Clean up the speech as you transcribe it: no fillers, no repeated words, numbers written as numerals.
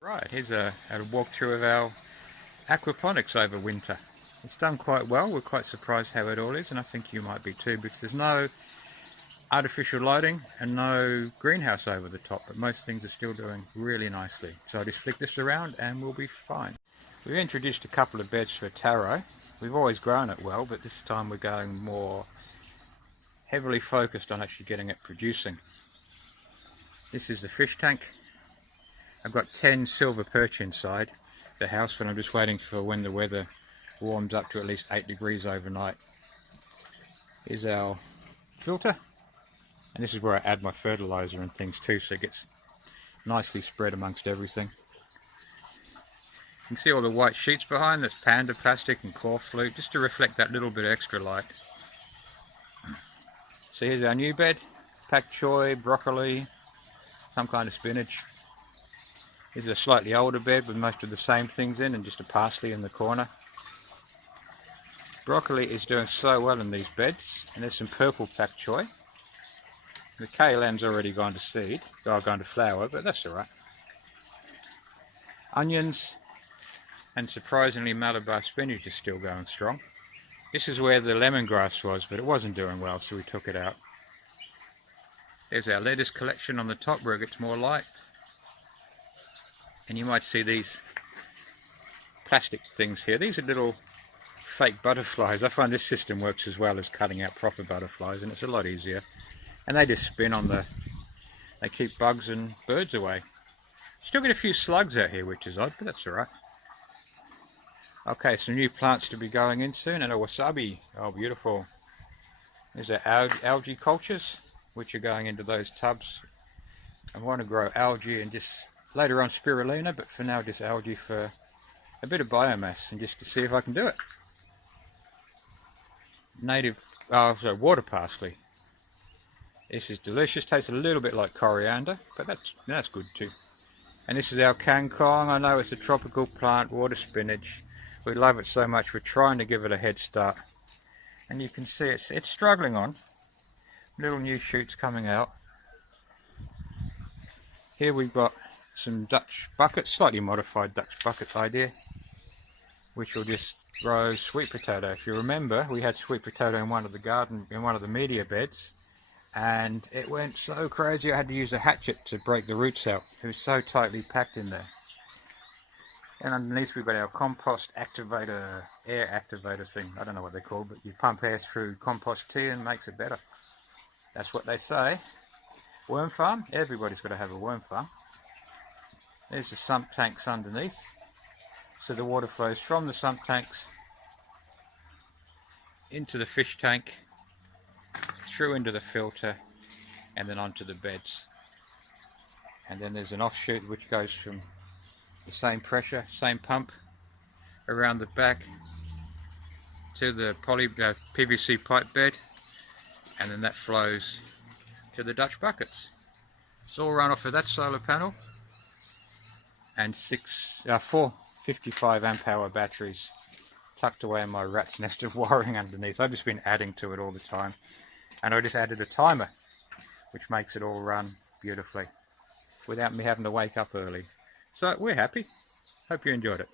Right, here's a walkthrough of our aquaponics over winter. It's done quite well. We're quite surprised how it all is, and I think you might be too, because there's no artificial lighting and no greenhouse over the top, but most things are still doing really nicely. So I just flick this around and we'll be fine. We've introduced a couple of beds for taro. We've always grown it well, but this time we're going more heavily focused on actually getting it producing. This is the fish tank. I've got 10 silver perch inside the house, but I'm just waiting for when the weather warms up to at least 8 degrees overnight. Here's our filter, and this is where I add my fertilizer and things too, so it gets nicely spread amongst everything. You can see all the white sheets behind. There's panda plastic and core flute, just to reflect that little bit extra light. So here's our new bed: pak choy, broccoli, some kind of spinach. Here's a slightly older bed with most of the same things in and just a parsley in the corner. Broccoli is doing so well in these beds, and there's some purple pak choy. The KLM's already gone to seed, gone to flower, but that's alright. Onions and surprisingly Malabar spinach is still going strong. This is where the lemongrass was, but it wasn't doing well, so we took it out. There's our lettuce collection on the top where it gets more light. And you might see these plastic things here. These are little fake butterflies. I find this system works as well as cutting out proper butterflies, and it's a lot easier. And they just spin on they keep bugs and birds away. Still get a few slugs out here, which is odd, but that's alright. Okay, some new plants to be going in soon, and a wasabi. Oh, beautiful. There's our algae cultures, which are going into those tubs. I want to grow algae and just later on spirulina, but for now just algae for a bit of biomass and just to see if I can do it. Water parsley. This is delicious, tastes a little bit like coriander, but that's good too. And this is our kangkong. I know it's a tropical plant, water spinach. We love it so much, we're trying to give it a head start. And you can see it's struggling on. Little new shoots coming out. Here we've got some Dutch buckets, slightly modified Dutch bucket idea, which will just grow sweet potato. If you remember, we had sweet potato in one of the media beds, and it went so crazy I had to use a hatchet to break the roots out. It was so tightly packed in there. And underneath we've got our compost activator, air activator thing. I don't know what they're called, but you pump air through compost tea and makes it better. That's what they say. Worm farm, everybody's got to have a worm farm. There's the sump tanks underneath, so the water flows from the sump tanks into the fish tank, through into the filter, and then onto the beds. And then there's an offshoot which goes from the same pressure, same pump, around the back to the PVC pipe bed, and then that flows to the Dutch buckets. It's all run off of that solar panel and four 55 amp hour batteries tucked away in my rat's nest of wiring underneath. I've just been adding to it all the time, and I just added a timer which makes it all run beautifully without me having to wake up early. So we're happy. Hope you enjoyed it.